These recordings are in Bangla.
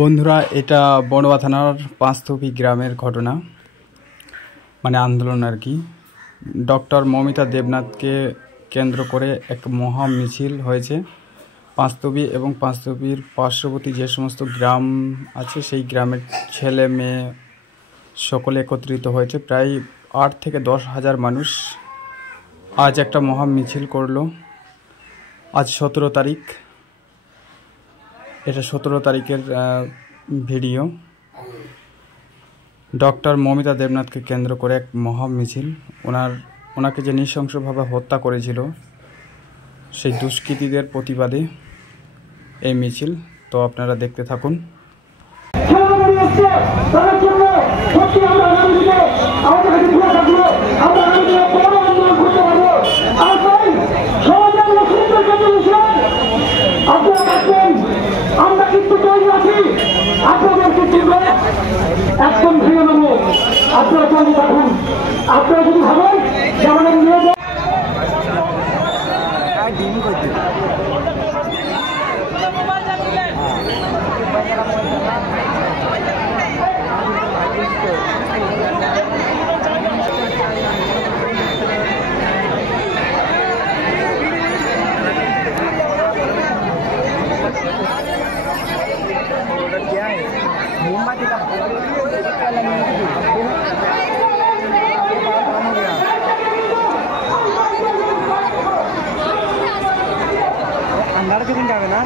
বন্ধুরা, এটা বড়ুয়া থানার পাঁচথপি গ্রামের ঘটনা, মানে আন্দোলন আর কি। ডক্টর মমিতা দেবনাথকে কেন্দ্র করে এক মহা মিছিল হয়েছে পাঁচথপি এবং পাঁচথপির পার্শ্ববর্তী যে সমস্ত গ্রাম আছে সেই গ্রামের ছেলে মেয়ে সকলে একত্রিত হয়েছে। প্রায় 8 থেকে 10 হাজার মানুষ আজ একটা মহা মিছিল করলো। আজ 17 তারিখ, এটা 17 তারিখের ভিডিও। ডক্টর মমিতা দেবনাথকে কেন্দ্র করে এক মহা মিছিল, ওনাকে যে নৃশংসভাবে হত্যা করেছিল সেই দুষ্কৃতীদের প্রতিবাদে এই মিছিল। তো আপনারা দেখতে থাকুন। আমরা কিন্তু তৈরি আছি আপনাদেরকে একদম ভেঙে নেবো। আপনারা তৈরি থাকুন। আপনারা যদি ভাবেন যে আমাদের নিয়ে अंदर के दिन जावे ना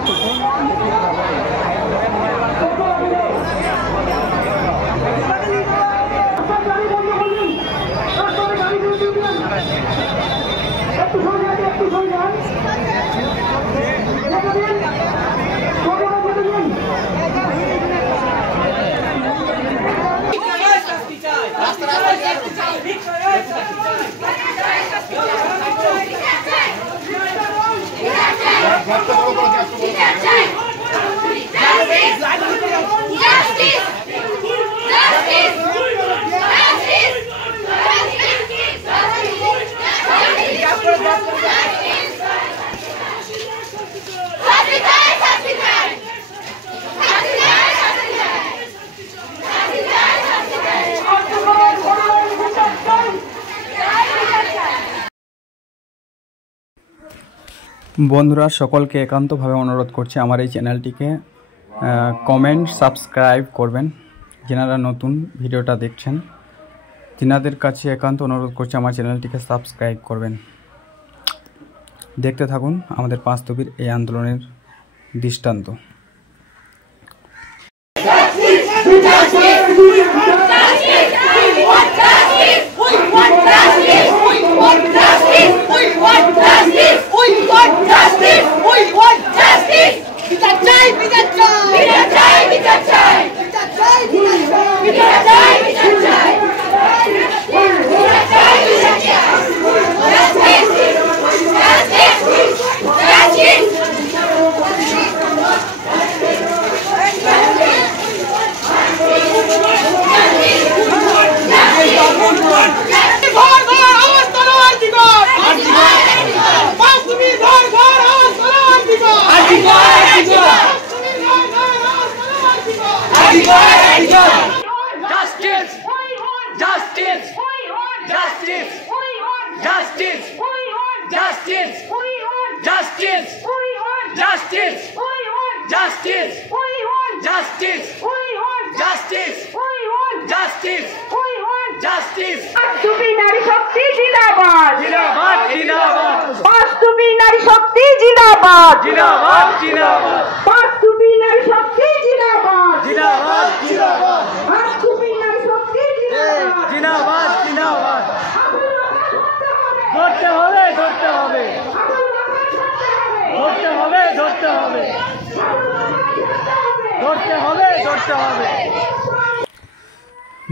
বন্ধুরা, সকলকে একান্তভাবে অনুরোধ করছি আমার এই চ্যানেলটিকে কমেন্ট সাবস্ক্রাইব করবেন। যারা নতুন ভিডিওটা দেখছেন তিনাদের কাছে একান্ত অনুরোধ করছি আমার চ্যানেলটিকে সাবস্ক্রাইব করবেন। দেখতে থাকুন আমাদের পাঁচথপির এই আন্দোলনের দৃষ্টান্ত।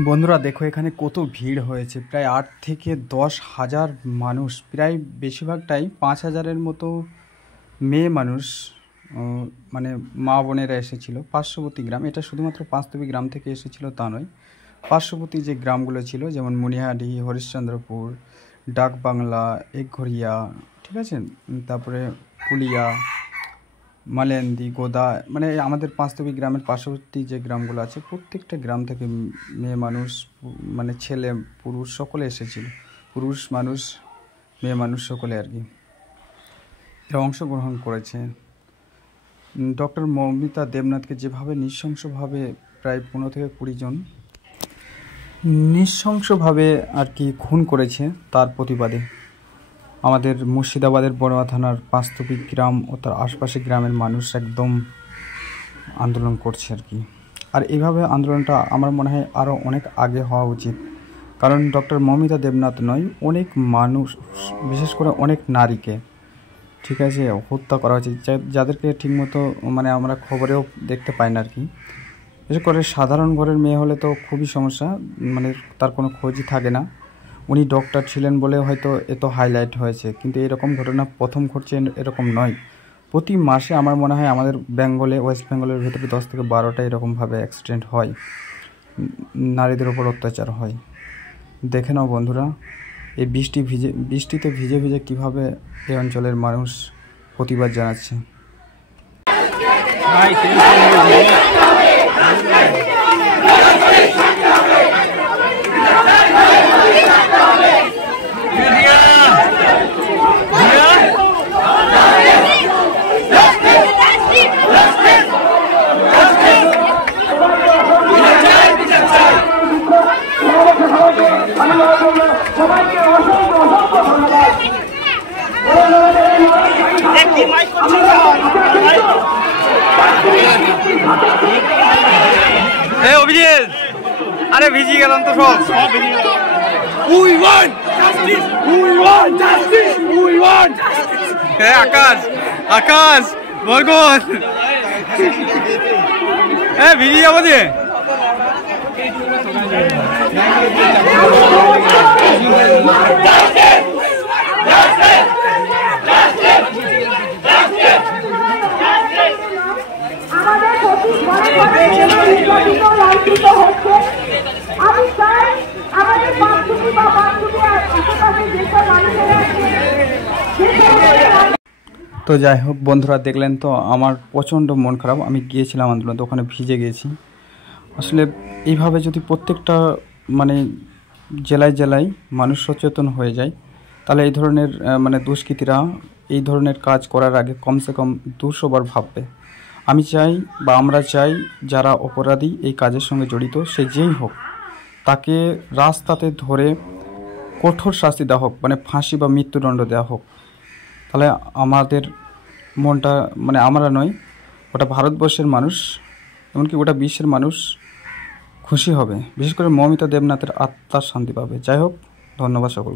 বন্ধুরা দেখো এখানে কত ভিড় হয়েছে, প্রায় 8 থেকে 10 হাজার মানুষ, প্রায় বেশিরভাগটাই 5 হাজারের মতো মেয়ে মানুষ, মানে মা বোনেরা এসেছিল। পার্শ্ববর্তী গ্রাম, এটা শুধুমাত্র পাঁচথপি গ্রাম থেকে এসেছিল তা নয়, পার্শ্ববর্তী যে গ্রামগুলো ছিল যেমন মনিহাটি, হরিশ্চন্দ্রপুর, ডাকবাংলা, একঘরিয়া, ঠিক আছে, তারপরে পুলিয়া, মালেন্দি, গোদা, মানে আমাদের পাঁচতবি গ্রামের পার্শ্ববর্তী যে গ্রামগুলো আছে প্রত্যেকটা গ্রাম থেকে মেয়ে মানুষ, মানে ছেলে পুরুষ সকলে এসেছিল, পুরুষ মানুষ মেয়ে মানুষ সকলে আর কি এরা অংশগ্রহণ করেছে। ডক্টর মৌমিতা দেবনাথকে যেভাবে নৃশংসভাবে প্রায় 15 থেকে 20 জন নৃশংসভাবে আর কি খুন করেছে, তার প্রতিবাদে আমাদের মুর্শিদাবাদের বড়ুয়া থানার পাঁচতবি গ্রাম ও তার আশপাশের গ্রামের মানুষ একদম আন্দোলন করছে আর কি। আর এইভাবে আন্দোলনটা আমার মনে হয় আরও অনেক আগে হওয়া উচিত, কারণ ডক্টর মৌমিতা দেবনাথ নয়, অনেক মানুষ, বিশেষ করে অনেক নারীকে, ঠিক আছে, হত্যা করা হয়েছে, যাদেরকে ঠিকমতো মানে আমরা খবরেও দেখতে পাই না আর কি। বিশেষ করে সাধারণ ঘরের মেয়ে হলে তো খুবই সমস্যা, মানে তার কোনো খোঁজই থাকে না। উনি ডক্টর ছিলেন বলে হয়তো এত হাইলাইট হয়েছে, কিন্তু এরকম ঘটনা প্রথম ঘটছে এরকম নয়। প্রতি মাসে আমার মনে হয় আমাদের বেঙ্গলে, ওয়েস্ট বেঙ্গলের ভেতরে 10 থেকে 12টা এরকমভাবে অ্যাক্সিডেন্ট হয়, নারীদের ওপর অত্যাচার হয়। দেখে নাও বন্ধুরা, এই বৃষ্টিতে ভিজে ভিজে কীভাবে এই অঞ্চলের মানুষ প্রতিবাদ জানাচ্ছে। অভিজিৎ, আরে ভিজি গেলাম তো সব। We want justice! We want justice! We want justice! আকাশ, আকাশ, বরগত, ভিজি যাবো দিয়ে। তো যাই হোক বন্ধুরা, দেখলেন তো আমার প্রচণ্ড মন খারাপ। আমি গিয়েছিলাম আন্দোলন, তো ওখানে ভিজে গিয়েছি। আসলে এইভাবে যদি প্রত্যেকটা মানে জেলায় জেলায় মানুষ সচেতন হয়ে যায়, তাহলে এই ধরনের মানে দুষ্কৃতীরা এই ধরনের কাজ করার আগে কমসে কম 200 বার ভাববে। আমি চাই বা আমরা চাই যারা অপরাধী এই কাজের সঙ্গে জড়িত, সে যেই হোক, তাকে রাস্তাতে ধরে কঠোর শাস্তি দেওয়া হোক, মানে ফাঁসি বা মৃত্যুদণ্ড দেওয়া হোক। তাহলে আমাদের মনটা, মানে আমরা নয়, ওটা ভারতবর্ষের মানুষ, এমনকি গোটা বিশ্বের মানুষ খুশি হবে। বিশেষ করে মৌমিতা দেবনাথের আত্মার শান্তি পাবে। যাই হোক, ধন্যবাদ সকল।